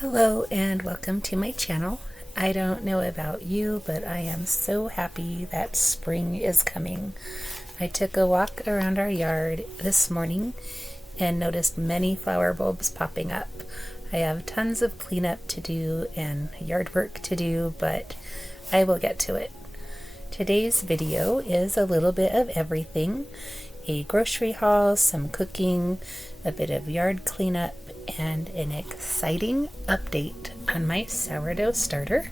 Hello and welcome to my channel. I don't know about you, but I am so happy that spring is coming. I took a walk around our yard this morning and noticed many flower bulbs popping up. I have tons of cleanup to do and yard work to do, but I will get to it. Today's video is a little bit of everything. A grocery haul, some cooking, a bit of yard cleanup, and an exciting update on my sourdough starter.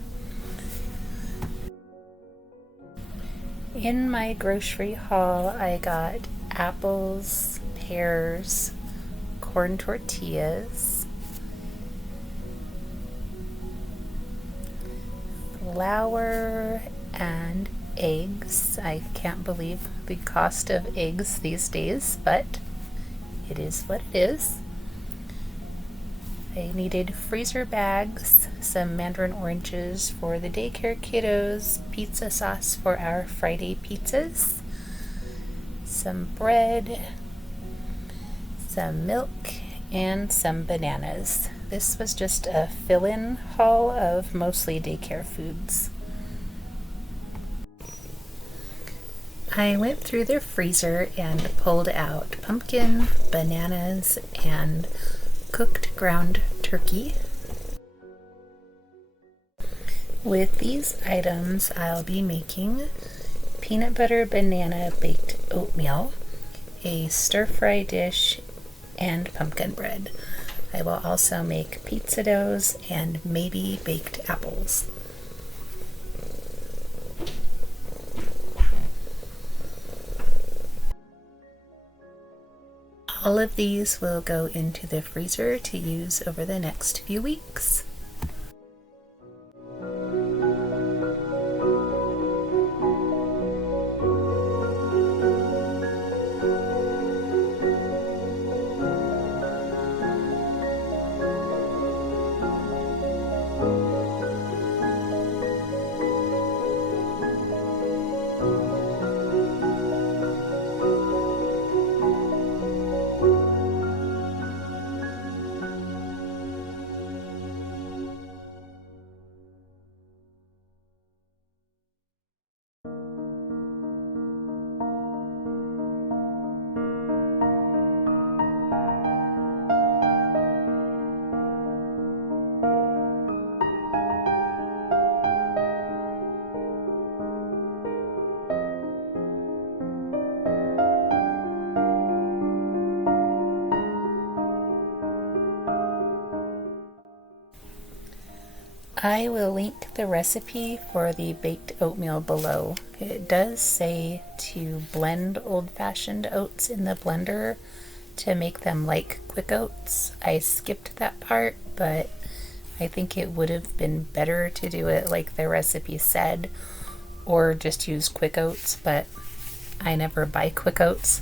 In my grocery haul, I got apples, pears, corn tortillas, flour, and eggs. I can't believe the cost of eggs these days, but it is what it is. I needed freezer bags, some mandarin oranges for the daycare kiddos, pizza sauce for our Friday pizzas, some bread, some milk, and some bananas. This was just a fill-in haul of mostly daycare foods. I went through their freezer and pulled out pumpkin, bananas, and cooked ground turkey. With these items, I'll be making peanut butter banana baked oatmeal, a stir-fry dish, and pumpkin bread. I will also make pizza doughs and maybe baked apples. All of these will go into the freezer to use over the next few weeks. I will link the recipe for the baked oatmeal below. It does say to blend old-fashioned oats in the blender to make them like quick oats. I skipped that part, but I think it would have been better to do it like the recipe said, or just use quick oats, but I never buy quick oats.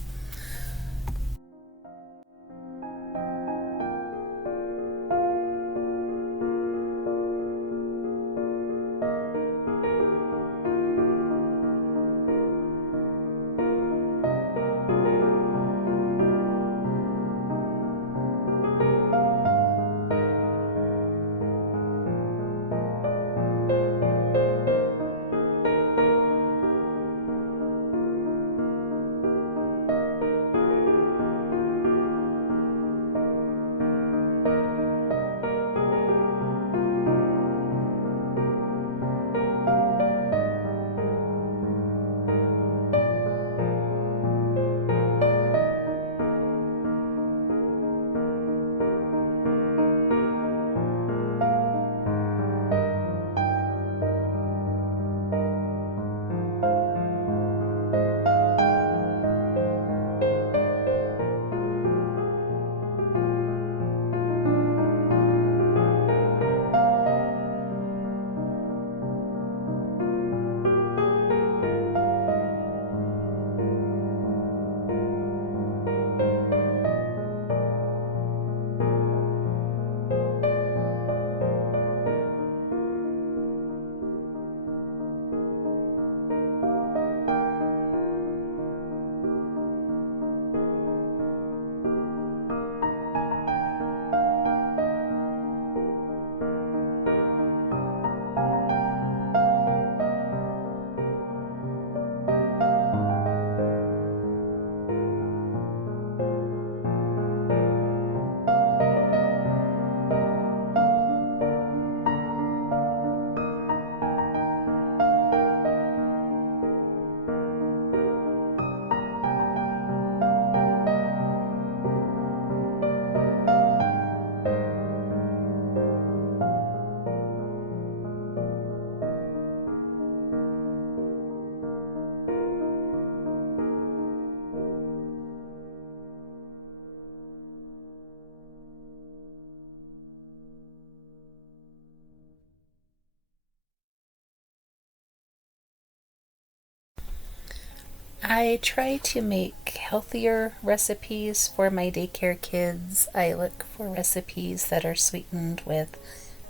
I try to make healthier recipes for my daycare kids. I look for recipes that are sweetened with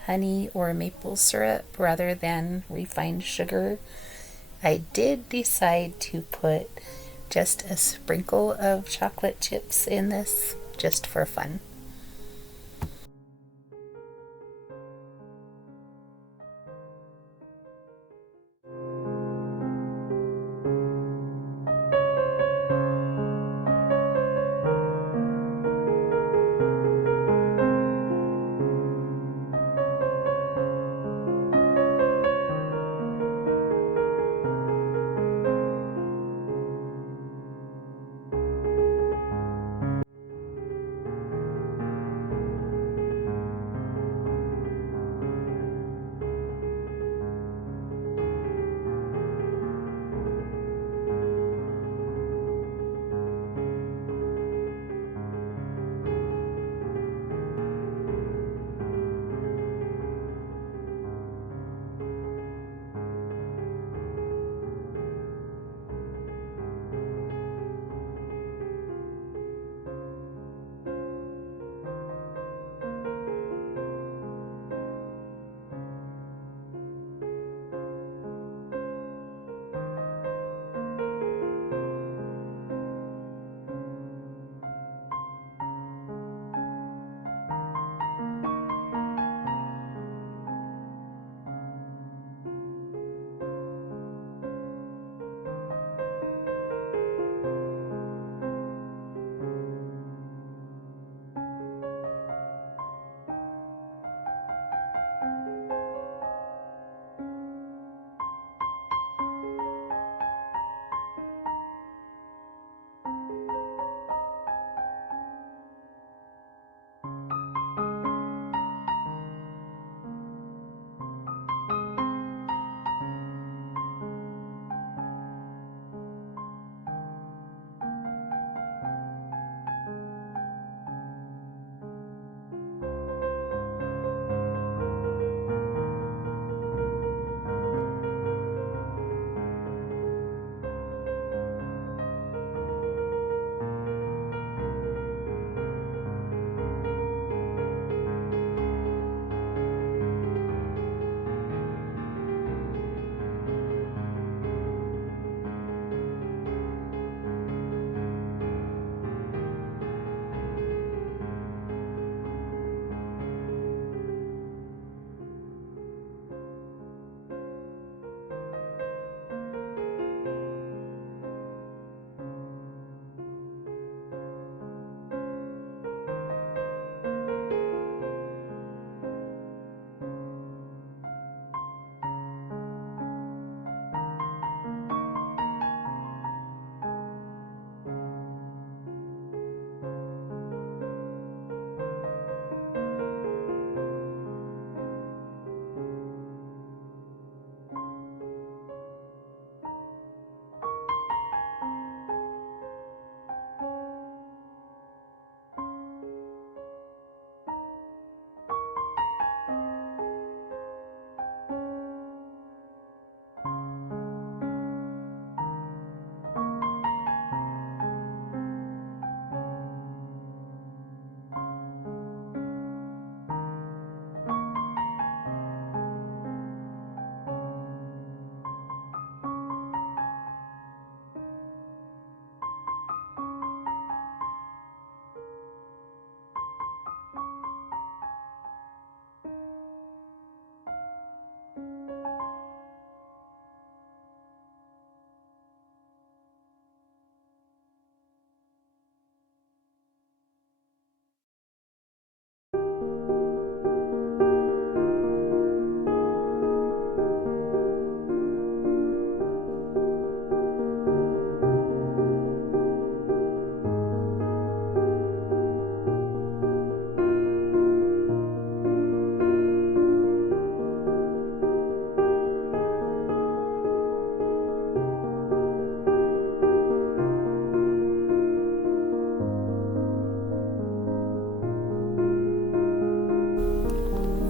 honey or maple syrup rather than refined sugar. I did decide to put just a sprinkle of chocolate chips in this just for fun.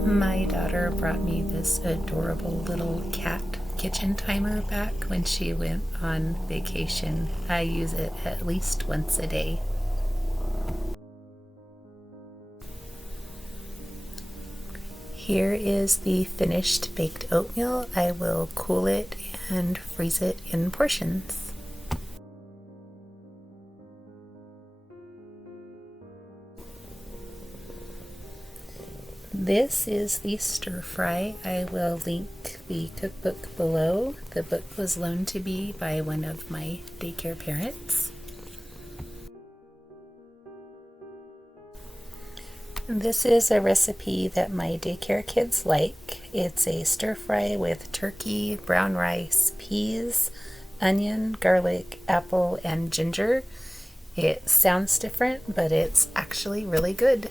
My daughter brought me this adorable little cat kitchen timer back when she went on vacation. I use it at least once a day. Here is the finished baked oatmeal. I will cool it and freeze it in portions. This is the stir fry. I will link the cookbook below. The book was loaned to me by one of my daycare parents. This is a recipe that my daycare kids like. It's a stir fry with turkey, brown rice, peas, onion, garlic, apple, and ginger. It sounds different, but it's actually really good.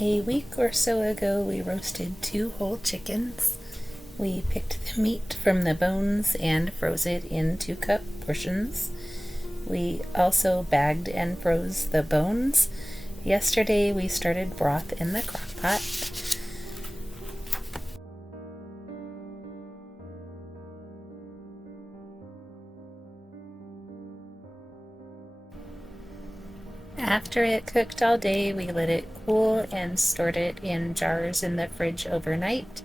A week or so ago, we roasted 2 whole chickens. We picked the meat from the bones and froze it in 2-cup portions. We also bagged and froze the bones. Yesterday, we started broth in the crock pot. After it cooked all day, we let it cool and stored it in jars in the fridge overnight.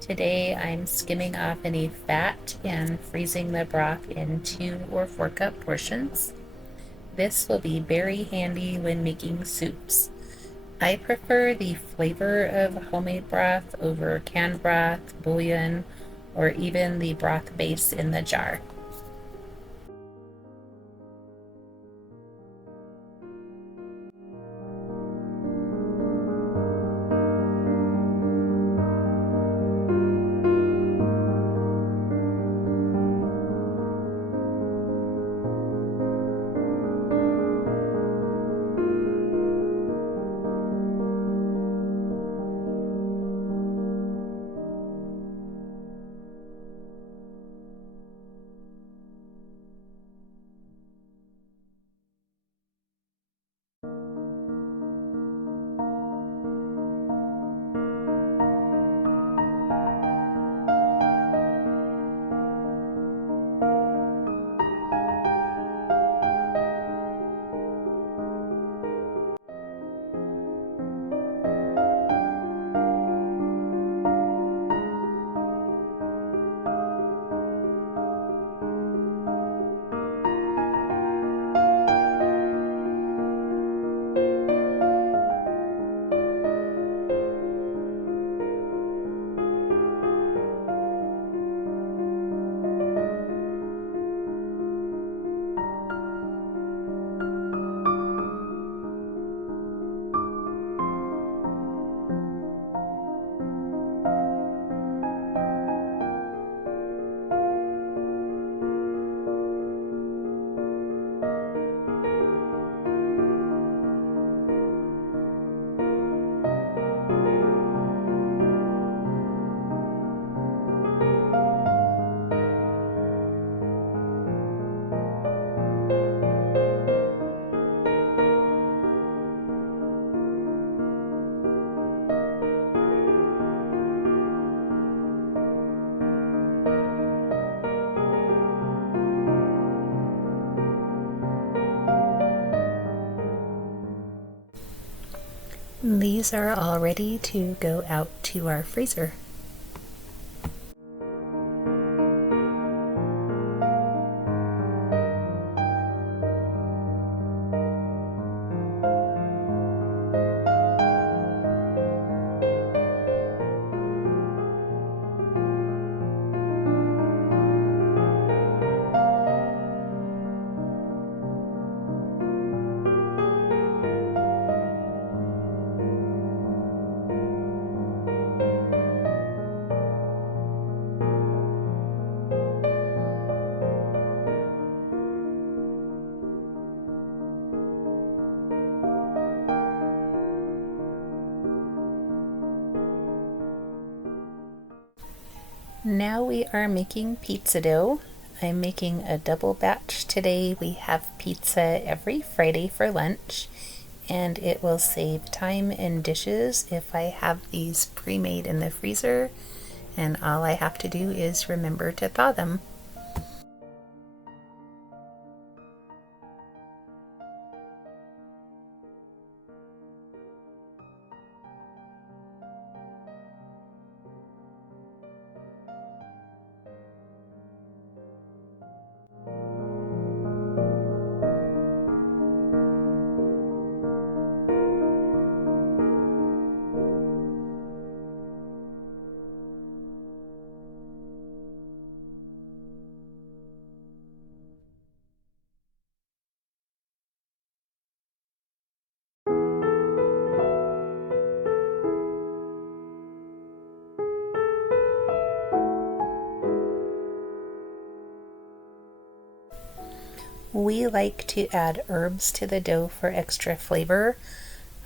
Today I'm skimming off any fat and freezing the broth in 2 or 4-cup portions. This will be very handy when making soups. I prefer the flavor of homemade broth over canned broth, bouillon, or even the broth base in the jar. These are all ready to go out to our freezer. Now we are making pizza dough. I'm making a double batch today. We have pizza every Friday for lunch, and it will save time in dishes if I have these pre-made in the freezer, and all I have to do is remember to thaw them. We like to add herbs to the dough for extra flavor.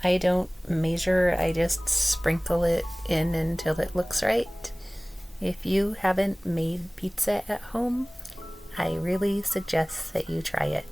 I don't measure, I just sprinkle it in until it looks right. If you haven't made pizza at home, I really suggest that you try it.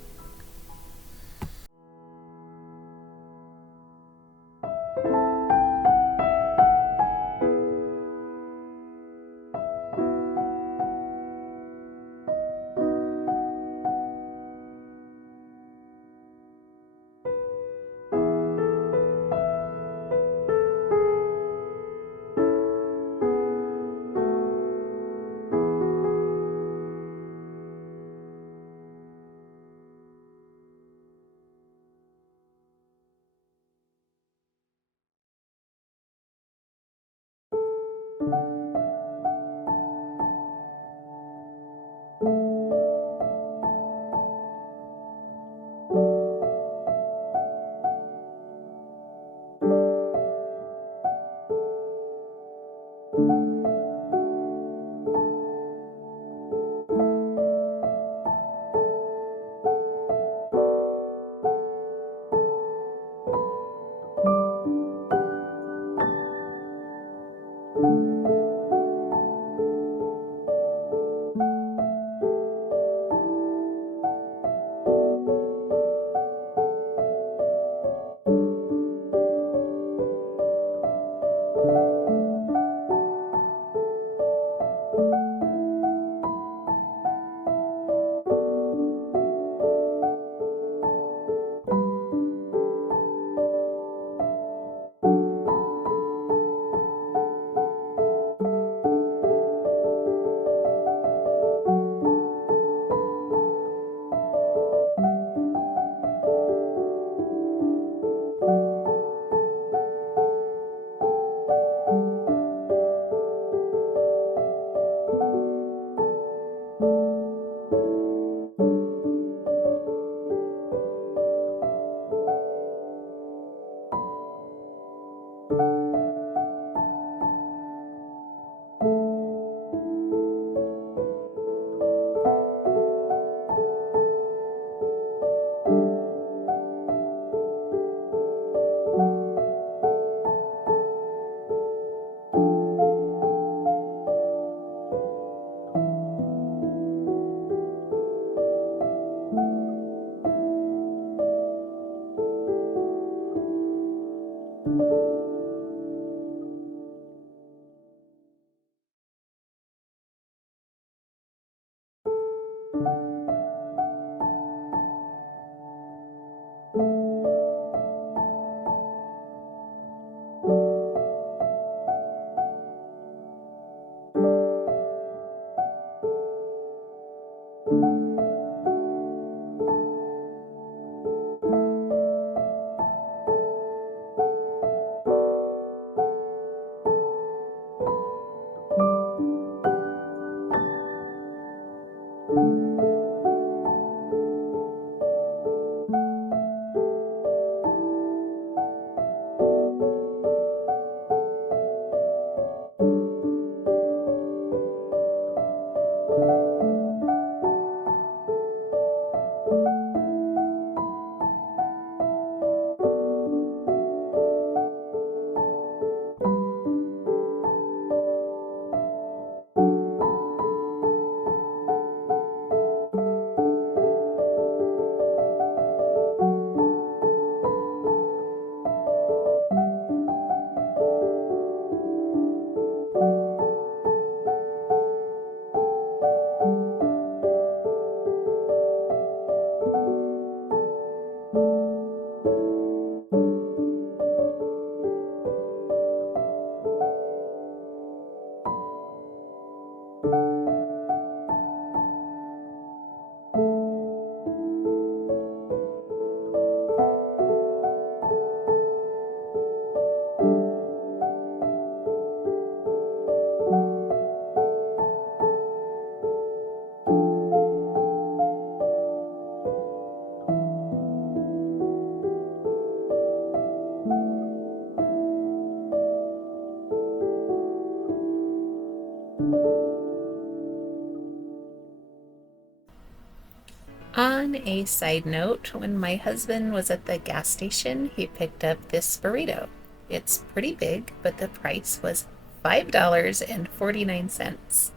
On a side note, when my husband was at the gas station, he picked up this burrito. It's pretty big, but the price was $5.49.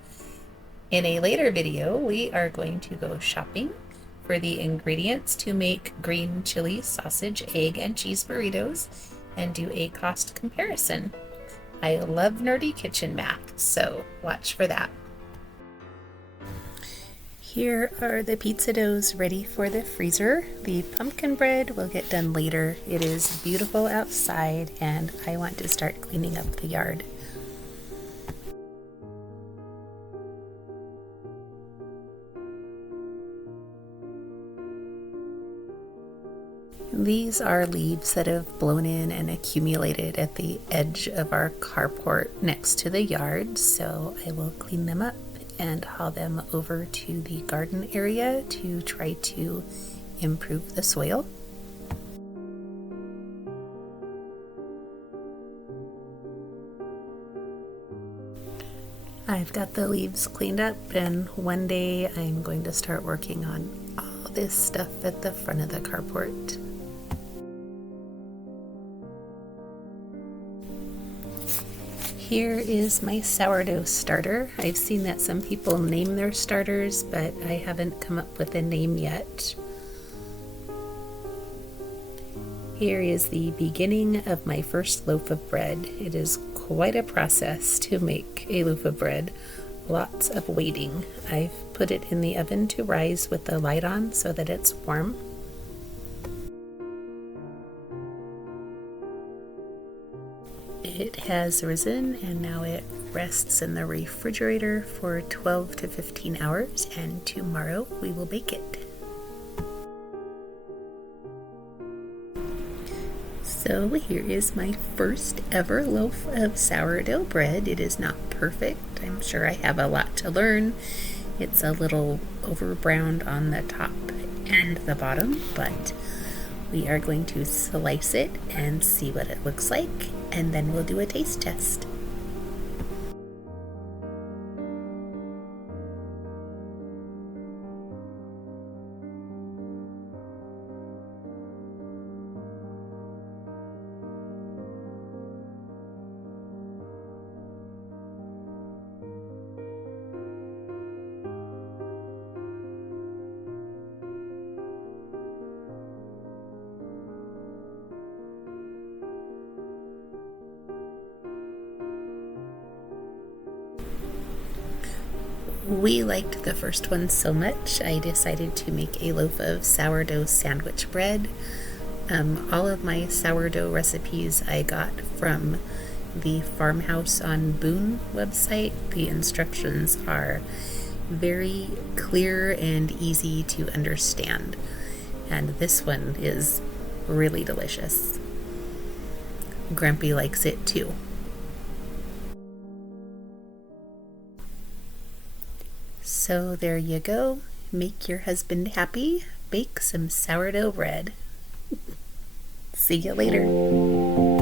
In a later video, we are going to go shopping for the ingredients to make green chili, sausage, egg, and cheese burritos and do a cost comparison. I love nerdy kitchen math, so watch for that. Here are the pizza doughs ready for the freezer. The pumpkin bread will get done later. It is beautiful outside and I want to start cleaning up the yard. These are leaves that have blown in and accumulated at the edge of our carport next to the yard, so I will clean them up and haul them over to the garden area to try to improve the soil. I've got the leaves cleaned up, and one day I'm going to start working on all this stuff at the front of the carport. Here is my sourdough starter. I've seen that some people name their starters, but I haven't come up with a name yet. Here is the beginning of my first loaf of bread. It is quite a process to make a loaf of bread. Lots of waiting. I've put it in the oven to rise with the light on so that it's warm. It has risen and now it rests in the refrigerator for 12 to 15 hours, and tomorrow we will bake it. So here is my first ever loaf of sourdough bread. It is not perfect. I'm sure I have a lot to learn. It's a little over-browned on the top and the bottom, but we are going to slice it and see what it looks like, and then we'll do a taste test. We liked the first one so much, I decided to make a loaf of sourdough sandwich bread. All of my sourdough recipes I got from the Farmhouse on Boone website. The instructions are very clear and easy to understand, and this one is really delicious. Grumpy likes it too. So there you go. Make your husband happy. Bake some sourdough bread. See you later.